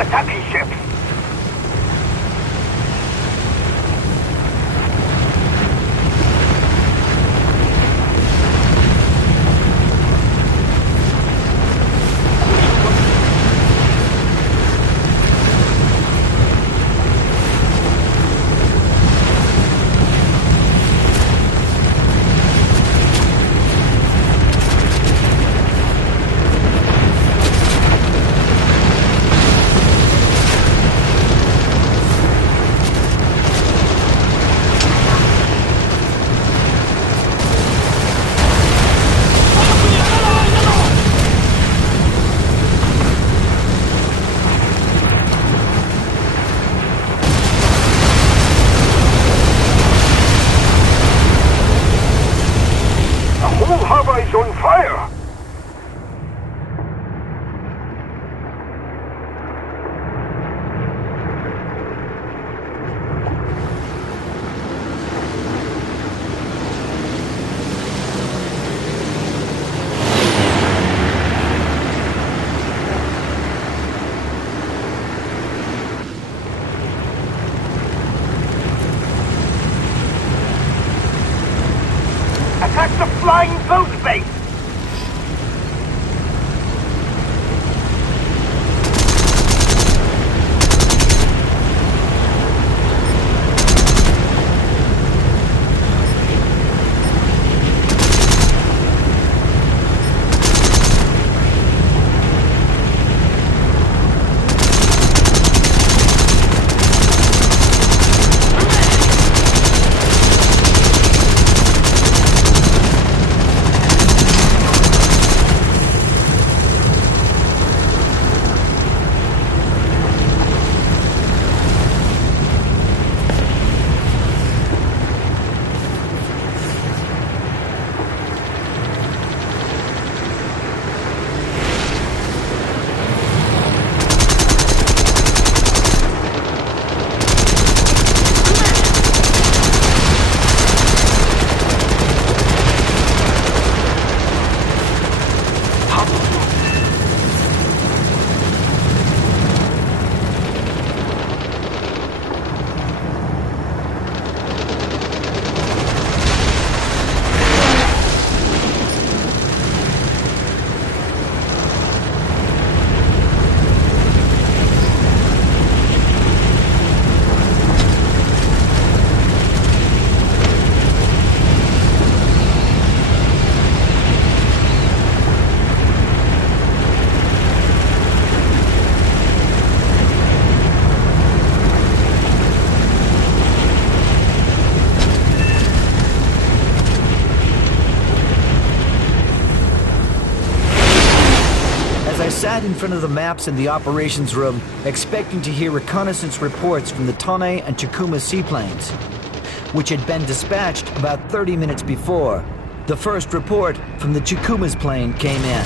attacking ships! Is on fire! Attack the flying boat base! I sat in front of the maps in the operations room, expecting to hear reconnaissance reports from the Tone and Chikuma seaplanes, which had been dispatched about 30 minutes before. The first report from the Chikuma's plane came in.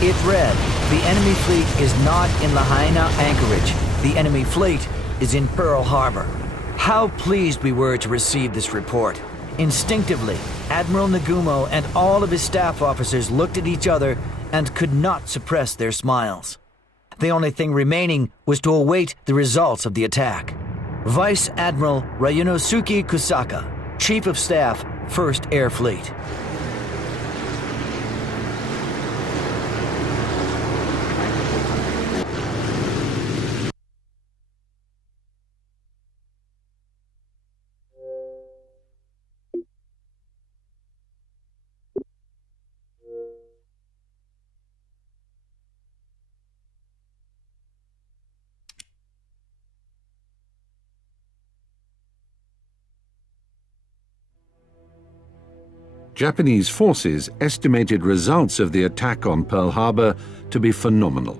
It read, "The enemy fleet is not in Lahaina anchorage. The enemy fleet is in Pearl Harbor." How pleased we were to receive this report. Instinctively, Admiral Nagumo and all of his staff officers looked at each other and could not suppress their smiles. The only thing remaining was to await the results of the attack. Vice Admiral Ryunosuke Kusaka, Chief of Staff, 1st Air Fleet. Japanese forces estimated results of the attack on Pearl Harbor to be phenomenal.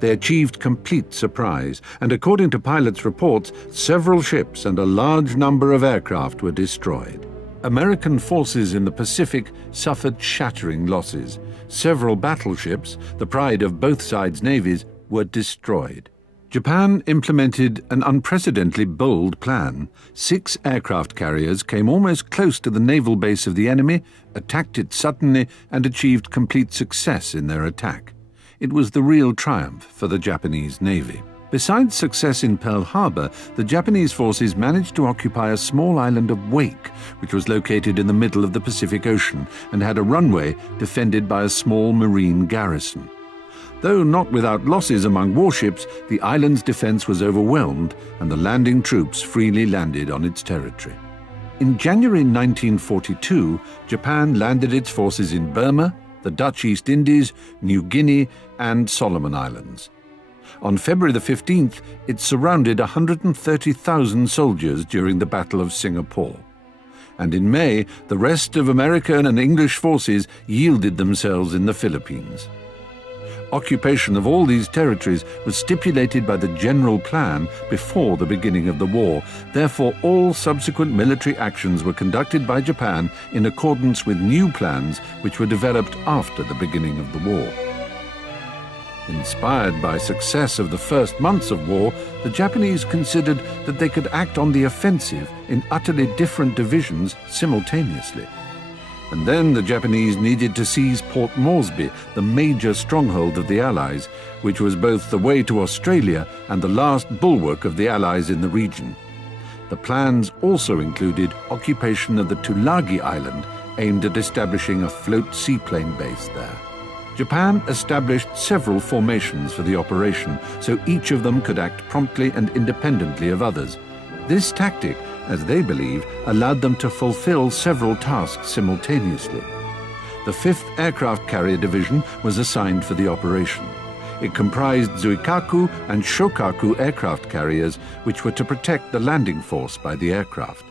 They achieved complete surprise, and according to pilots' reports, several ships and a large number of aircraft were destroyed. American forces in the Pacific suffered shattering losses. Several battleships, the pride of both sides' navies, were destroyed. Japan implemented an unprecedentedly bold plan. 6 aircraft carriers came almost close to the naval base of the enemy, attacked it suddenly, and achieved complete success in their attack. It was the real triumph for the Japanese Navy. Besides success in Pearl Harbor, the Japanese forces managed to occupy a small island of Wake, which was located in the middle of the Pacific Ocean and had a runway defended by a small marine garrison. Though not without losses among warships, the island's defense was overwhelmed and the landing troops freely landed on its territory. In January 1942, Japan landed its forces in Burma, the Dutch East Indies, New Guinea, and Solomon Islands. On February the 15th, it surrounded 130,000 soldiers during the Battle of Singapore. And in May, the rest of American and English forces yielded themselves in the Philippines. Occupation of all these territories was stipulated by the General Plan before the beginning of the war. Therefore, all subsequent military actions were conducted by Japan in accordance with new plans which were developed after the beginning of the war. Inspired by success of the first months of war, the Japanese considered that they could act on the offensive in utterly different divisions simultaneously. And then the Japanese needed to seize Port Moresby, the major stronghold of the Allies, which was both the way to Australia and the last bulwark of the Allies in the region. The plans also included occupation of the Tulagi Island, aimed at establishing a float seaplane base there. Japan established several formations for the operation, so each of them could act promptly and independently of others. This tactic, as they believe, allowed them to fulfill several tasks simultaneously. The 5th Aircraft Carrier Division was assigned for the operation. It comprised Zuikaku and Shokaku aircraft carriers, which were to protect the landing force by the aircraft.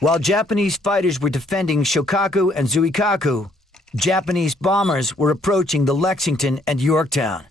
While Japanese fighters were defending Shokaku and Zuikaku, Japanese bombers were approaching the Lexington and Yorktown.